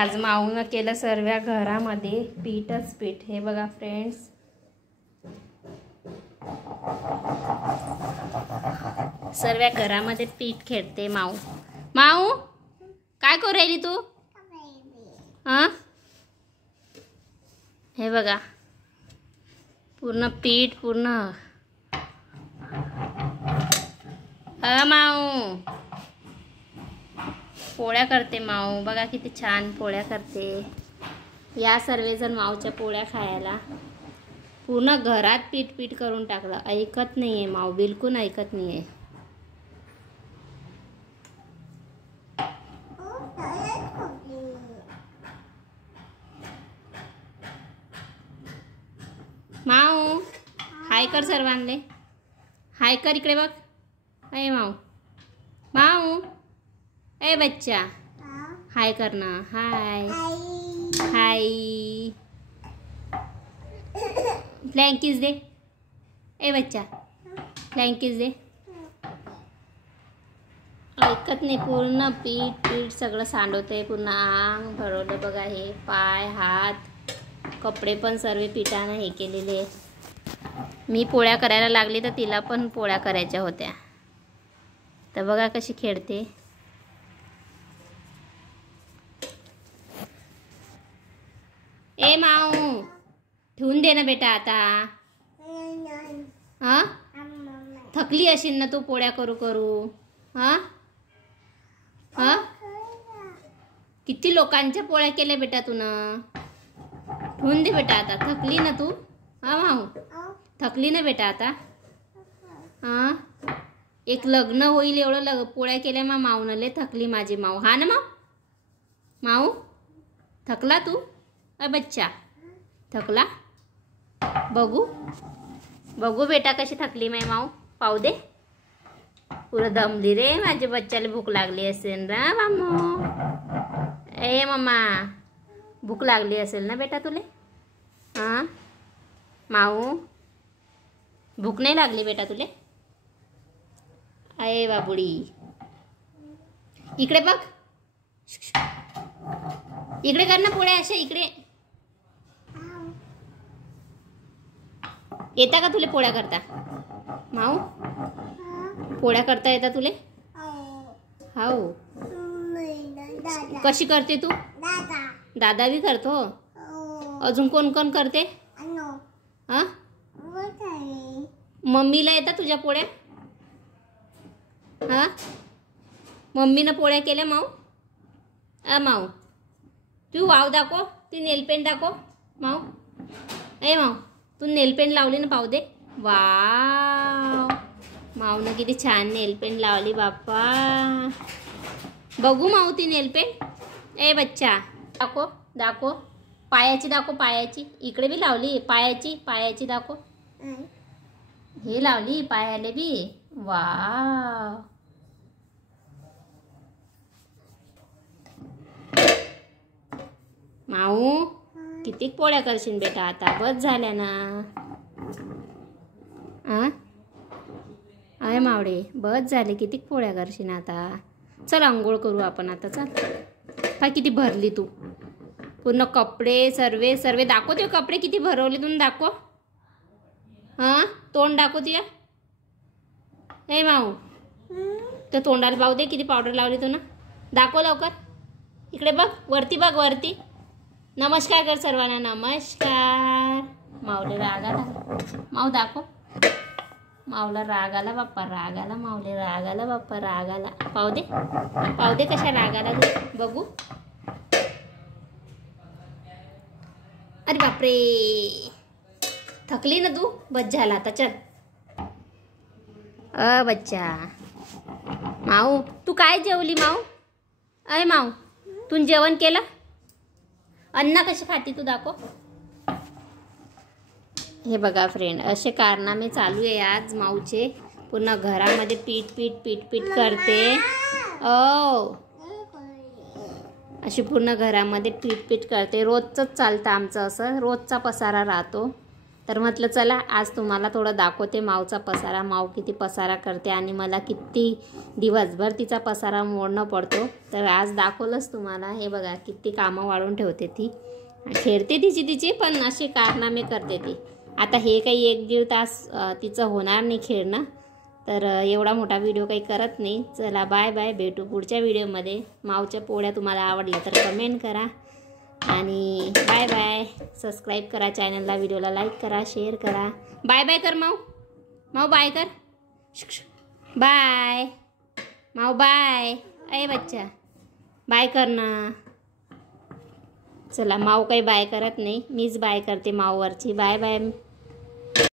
आज माऊनं केलं सर्व घरामध्ये पीठच पीठ. हे बघा फ्रेंड्स, सर्व घरामध्ये पीठ खेळते माऊ. माऊ काय करू राहिली तू? हां, हे बघा पूर्ण पीठ पूर्ण. माऊ पोळ्या करते. माऊ बघा किती छान पोळ्या करते. या सर्वजण माऊच्या पोळ्या खायला. पूर्ण घरात पीठ पीठ करून टाकलं. ऐकत नाही आहे माऊ, बिलकुल ऐकत नाही आहे. माऊ हाय कर सर्वांले. हाय कर, इकडे बघ. अय माऊ, माऊ ए बच्चा हाय कर ना. हाय हाय. फ्लॅंक किस दे. ए बच्चा फ्लॅंक किस दे. ऐकत नाही. पूर्ण पीठ पीठ सगळं सांडवते. पूर्ण अंग भरवलं बघा. हे पाय हात कपडे पण सर्व पिठानं हे केलेले. मी पोळ्या करायला लागली तर तिला पण पोळ्या करायच्या होत्या. तर बघा कशी खेळते. ए माऊ ठेवून दे ना बेटा आता. हां, थकली असेल ना तू पोळ्या करू करू. हां हां, किती लोकांच्या पोळ्या केल्या बेटा तू ना. ठेवून दे बेटा आता. थकली ना तू. हां माऊ, थकली ना बेटा आता. हां, एक लग्न होईल एवढं पोळ्या केल्या माऊनं. लय थकली माझी माऊ. हा ना माऊ. माऊ थकला तू? बच्चा थकला? बघू बघू बेटा कशी थकली माय माऊ. पाहू दे. पुरं दमली रे. माझ्या बच्चाला भूक लागली असेल ना मामू. ए मम्मा भूक लागली असेल ना बेटा तुले. हां माऊ, भूक नाही लागली बेटा तुले? अये बाबुडी, इकडे बघ. इकडे कर ना पोळ्या अशा. इकडे येता का तुले पोळ्या करता? माऊ पोळ्या करता येता तुले? हाऊ. कशी करते तू? दादा भी करतो. अजून कोण कोण करते? हां, मम्मीला येतात तुझ्या पोळ्या? हां, मम्मीनं पोळ्या केल्या माऊ? माऊ तू वाव दाखव. ती नेलपेंट दाखव माऊ. ए माऊ तू नेलपेंट लावली ना. पाहू दे. वाव, माऊनं किती छान नेलपेंट लावली बाप्पा. बघू माऊ ती नेलपेंट. ए बच्चा दाखव दाखव. पायाची दाखव. पायाची इकडे बी लावली. पायाची पायाची दाखव. हे लावली पायाले बी. वाव, माऊ किती पोळ्या करशील बेटा आता? बस झाल्या ना. आहे मावडे, बस झाले. किती पोळ्या करशील आता? चल आंघोळ करू आपण आता. चल. पाय किती भरली तू. पूर्ण कपडे सर्वे सर्वे दाखव. ते कपडे किती भरवले तुम्ही दाखव. हां, तोंड दाखव तुया. हे माऊ तर तोंडाला पाहू दे. किती पावडर लावली तू ना. दाखव लवकर. इकडे बघ. वरती बघ. वरती नमस्कार कर सर्वांना. नमस्कार. माऊले राग आला. माऊ दाखव. माऊला राग आला बाप्पा. राग आला माऊले. राग आला बाप्पा. राग आला. पाहू दे. पाहू दे कशा राग आला तू. बघू. अरे बापरे, थकली ना तू. बस झाला आता. चल. बच्चा माऊ तू काय जेवली माऊ? अय माऊ तू जेवण केलं? अन्न कशी खाती तू दाखव. हे बघा फ्रेंड, असे कारनामे चालू आहे आज माऊचे. पूर्ण घरामध्ये पीठ पीठ पीठ पीठ करते. अशी पूर्ण घरामध्ये पीठ पीठ करते. रोजचंच चालतं आमचं असं. रोजचा पसारा राहतो. तर म्हटलं चला आज तुम्हाला थोडं दाखवते माऊचा पसारा. माऊ किती पसारा करते आणि मला किती दिवसभर तिचा पसारा मोडणं पडतो. तर आज दाखवलंच तुम्हाला. हे बघा किती कामं वाढून ठेवते ती. खेळते तिची पण असे कारनामे करते ती. आता हे काही 1-1.5 तास तिचं होणार नाही खेळणं. तर एवढा मोठा व्हिडिओ काही करत नाही. चला बाय बाय, भेटू पुढच्या व्हिडिओमध्ये. माऊच्या पोळ्या तुम्हाला आवडल्या तर कमेंट करा आणि बाय बाय. सबस्क्राईब करा चॅनलला, व्हिडिओला लाईक करा, शेअर करा. बाय बाय कर माऊ. माऊ बाय कर. बाय माऊ बाय. अय बच्चा बाय कर ना. चला माऊ काही बाय करत नाही, मीच बाय करते माऊवरची. Bye bye.